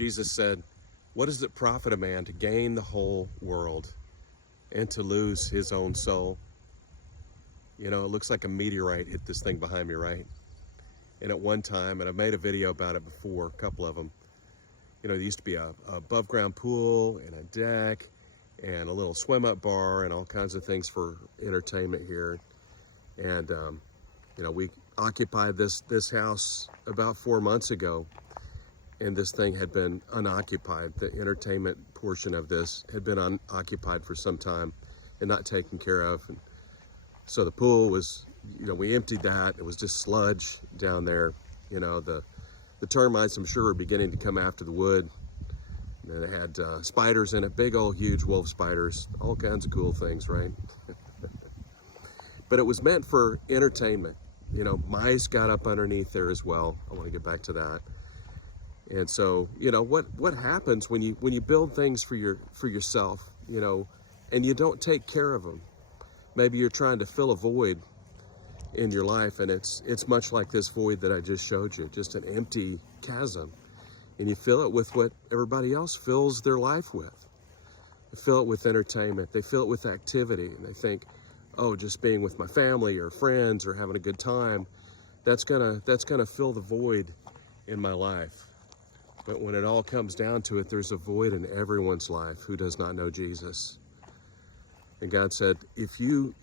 Jesus said, "What does it profit a man to gain the whole world and to lose his own soul?" You know, it looks like a meteorite hit this thing behind me, right? And at one time, and I've made a video about it before, a couple of them, you know, there used to be a above ground pool and a deck and a little swim up bar and all kinds of things for entertainment here. And, you know, we occupied this house about 4 months ago, and this thing had been unoccupied. The entertainment portion of this had been unoccupied for some time and not taken care of. And so the pool was, you know, we emptied that. It was just sludge down there. You know, the termites, I'm sure, were beginning to come after the wood. And it had spiders in it, big old huge wolf spiders, all kinds of cool things, right? But it was meant for entertainment. You know, mice got up underneath there as well. I want to get back to that. And so, you know, what happens when you build things for yourself, you know, and you don't take care of them? Maybe you're trying to fill a void in your life, and it's much like this void that I just showed you, just an empty chasm. And you fill it with what everybody else fills their life with. They fill it with entertainment. They fill it with activity, and they think, oh, just being with my family or friends or having a good time, that's gonna fill the void in my life. But when it all comes down to it, there's a void in everyone's life who does not know Jesus. And God said, if you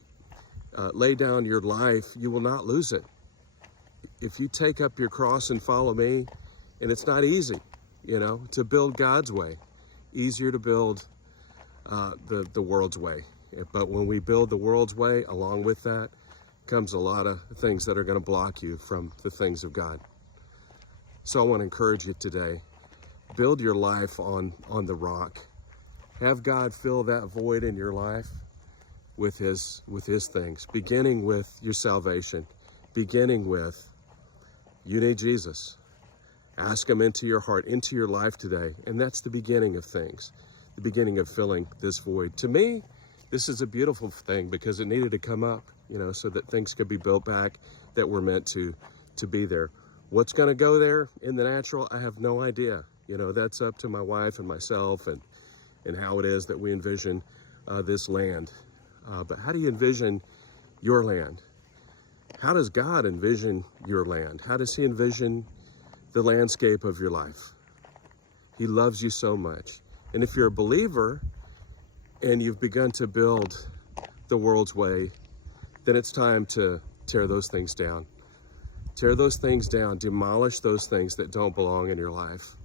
lay down your life, you will not lose it. If you take up your cross and follow me, and it's not easy, you know, to build God's way. Easier to build the world's way. But when we build the world's way, along with that comes a lot of things that are going to block you from the things of God. So I want to encourage you today, build your life on the rock. Have God fill that void in your life with his things, beginning with your salvation, beginning with you need Jesus. Ask him into your heart, into your life today. And that's the beginning of things, the beginning of filling this void. To me, this is a beautiful thing because it needed to come up, you know, so that things could be built back that were meant to be there. What's going to go there in the natural, I have no idea. You know, that's up to my wife and myself and how it is that we envision this land. But how do you envision your land? How does God envision your land? How does he envision the landscape of your life? He loves you so much. And if you're a believer and you've begun to build the world's way, then it's time to tear those things down. Tear those things down, demolish those things that don't belong in your life.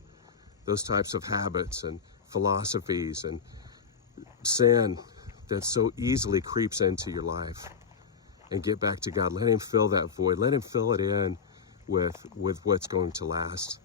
Those types of habits and philosophies and sin that so easily creeps into your life. And get back to God. Let him fill that void. Let him fill it in with what's going to last.